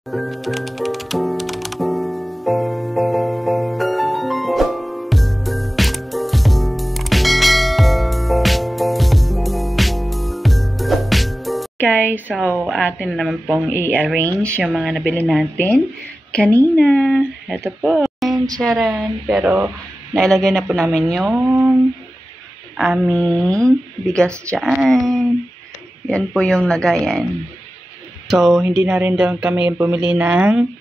Guys, so atin naman pong i-arrange yung mga nabili natin kanina. Ito po. Charan. Pero nailagay na po namin yung aming bigas dyan. Yan po yung lagayan. So, hindi na rin daw kami pumili ng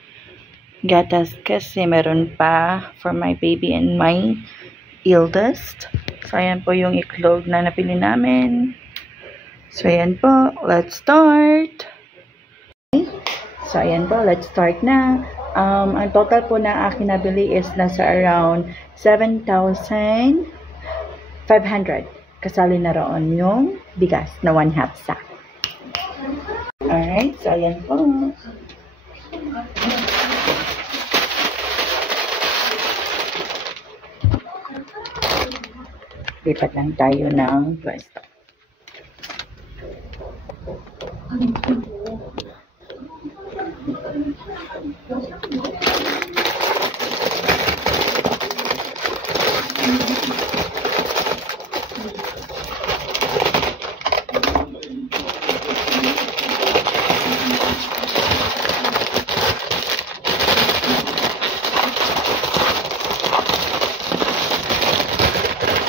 gatas kasi meron pa for my baby and my eldest. So, ayan po yung iklog na napili namin. So, ayan po. Let's start. Okay. So, ayan po. Let's start na. Ang total po na akin nabili is nasa around 7,500. Kasali na roon yung bigas na 1/2 sack. Alright. So, ayan po. Lipat lang tayo ng pwesto.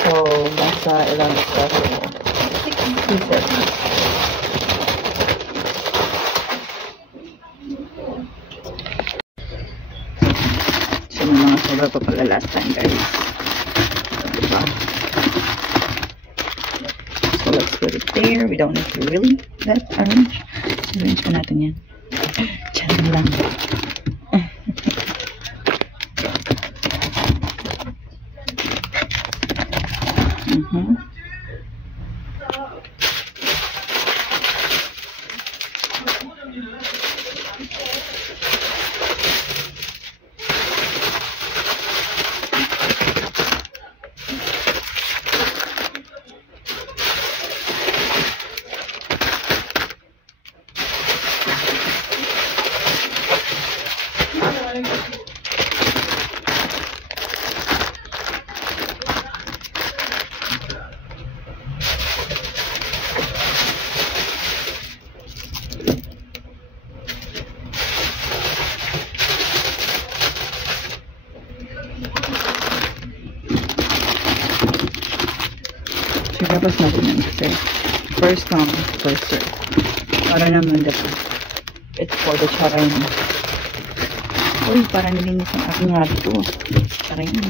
So, nasa ilang peso? 6 pieces. So, may mga sobra pa pala last time, guys. So, diba? So, let's put it there. We don't need to really arrange. Arrange pa natin yan. Diyan lang. Tapos natin yan kasi first come, first serve. Para naman dito. It's for the charay mo. Uy, parang nilinis ang aking harito. Charay mo.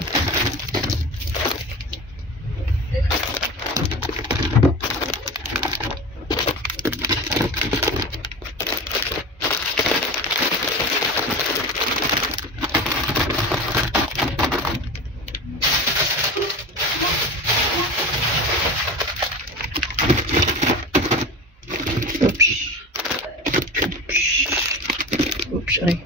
Oops, sorry.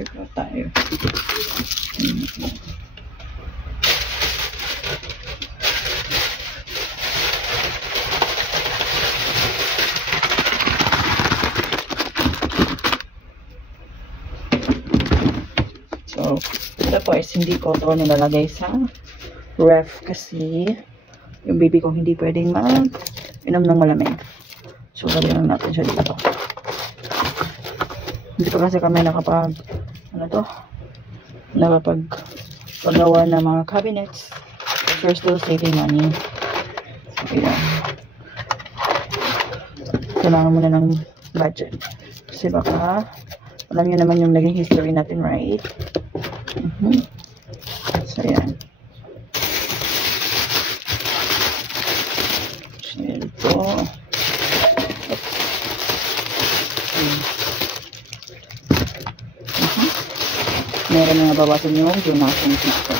Haircut tayo. So, tapos hindi ko ito nilalagay sa ref kasi yung baby ko hindi pwedeng inom ng malamig. So, lagyan lang natin siya dito. Hindi pa kasi kami nakapagawa ng mga cabinets. We're still saving money. So, yeah. Kailangan muna ng budget. Kasi baka, alam niyo naman yung naging history natin, right? So, yan. So, yan po. Meron na nabawasan yung donation natin.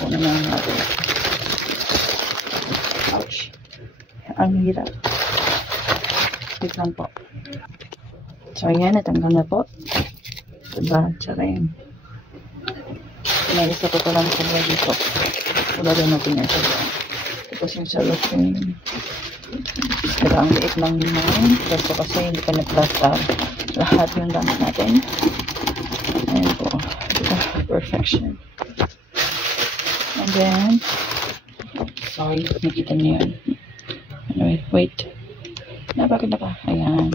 Kunin na natin. Ouch. Ang hirap. Wait lang po. So, ayan. Natanggal na po. Diba? Tsaka yun. Pinagisa ko lang sa mga dito. Ulagay natin yan siya. Tapos yung cellophane. Pero ang liit lang naman. Kasi hindi pa nag-plaster lahat yung gamit natin. Ayan po. Diba? Perfection. And then, sorry, nakita niyo yan. Anyway, wait. Bakit na pa? Ayan.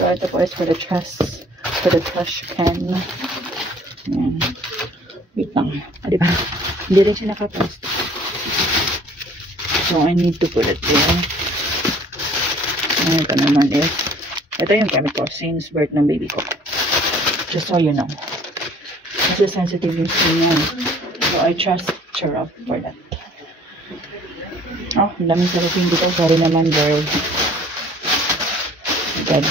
So, ito po is for the trash can. Ayan. Wait lang. Diba? Hindi rin siya nakapost. So, I need to put it there. Ito naman is, ito yung gamit ko since birth ng baby ko. Just so you know. Kasi sensitive yung skin yan. So, I trust Chirop for that. Oh, ang daming sarapin dito. Sorry naman, girl. God.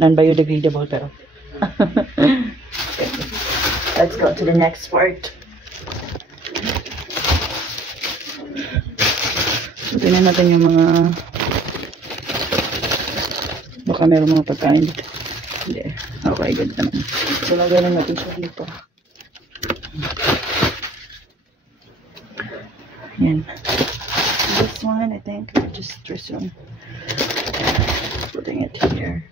Non-biodegradable, pero. Okay. Let's go to the next part. So, tingnan natin yung mga baka meron mga pagkain dito. Hindi. Okay, good naman. So, lagyan natin siya dito. Yan. This one, I think, we'll just resume putting it here.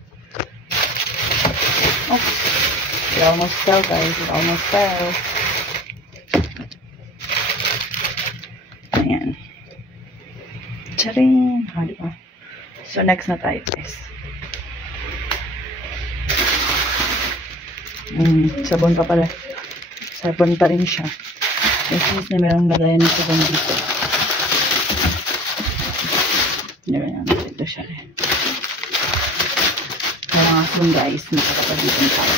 Oh, it almost fell, guys. It almost fell. Ayan. Charing! Ha, diba? So, next na tayo, guys. Sabon pa pala. Sabon pa rin siya. Since na mayroong lagayan ng sabon dito. Diba, ito siya. Kaya nga sabon, guys. Nakakapag dito ng tayo.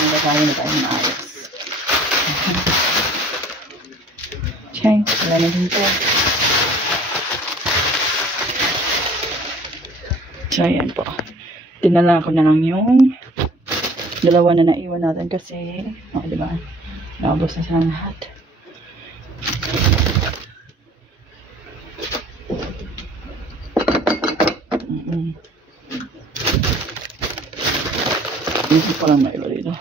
Nalagayan na tayo ng ayos. Okay, wala na dito. So, ayan po. Tinala ko na lang yung dalawa na naiwan natin kasi, diba? Naubos na siya lahat. Hindi ko lang maiba dito.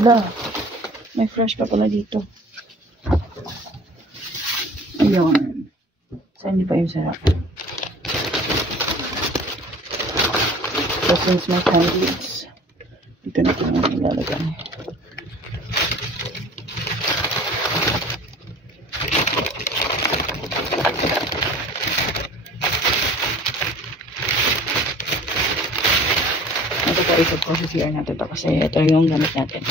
Hala, may fresh pa pala dito. Ayun. So, hindi pa yung sarap. So, since may candies, dito na ito na ilalagay. Ito po isip ko sa CR natin ito kasi ito yung gamit natin.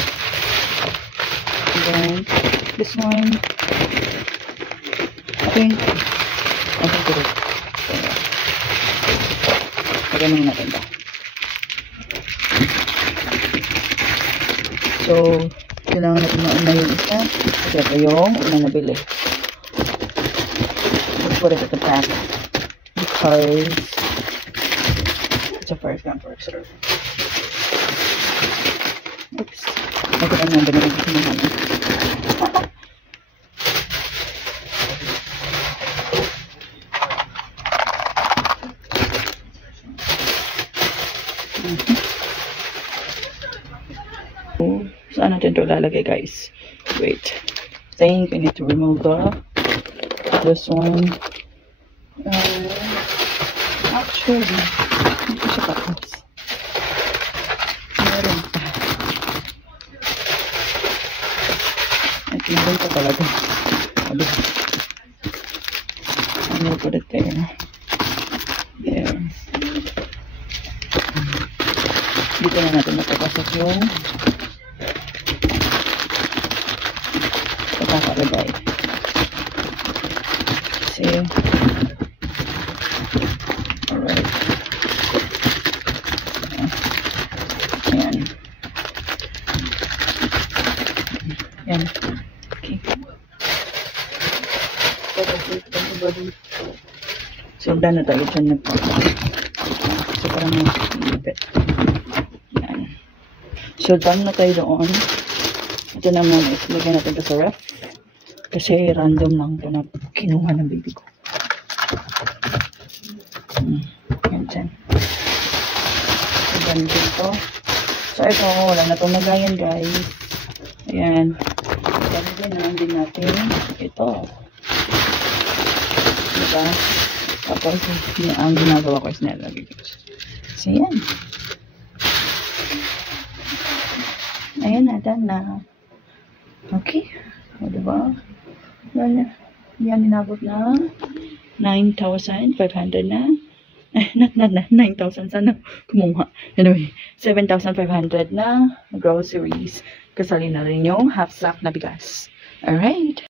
And then, this one, I think ito. Pagano'n natin ito. So, kailangan natin mauna yung isa. Kasi ito yung unang nabili. Let's put it at the back. Because it's a first come, first serve. Oops. Ako na nandun na rin kinahan. Saan natin ito lalagay, guys? Wait. I think I need to remove this one. Actually, hindi ko siya tapos. Meron pa. I think doon pa talaga. I'm gonna put it there. There. Dito na natin napapasok yung pagkakalagay. See? Alright. Ayan. Ayan. Okay. So, done na tayo dyan na po. So, parang malipit. Ayan. So, done na tayo doon. Ito naman, lagyan natin ito sa ref. Kasi random lang ito na kinuha ng baby ko. Yan dyan. So, done dito. So, ito, wala na itong lagayan, guys. Ayan. Lagyan din natin ito. Diba? Tapos, ang ginagawa ko is nilalagay ko. So, yan. Ayan na, done na. Okay. O, diba? Yan, inabot na 9,500 na. Not 9,000. Sana kumuha. Anyway, 7,500 na groceries. Kasali na rin yung half sack na bigas. Alright.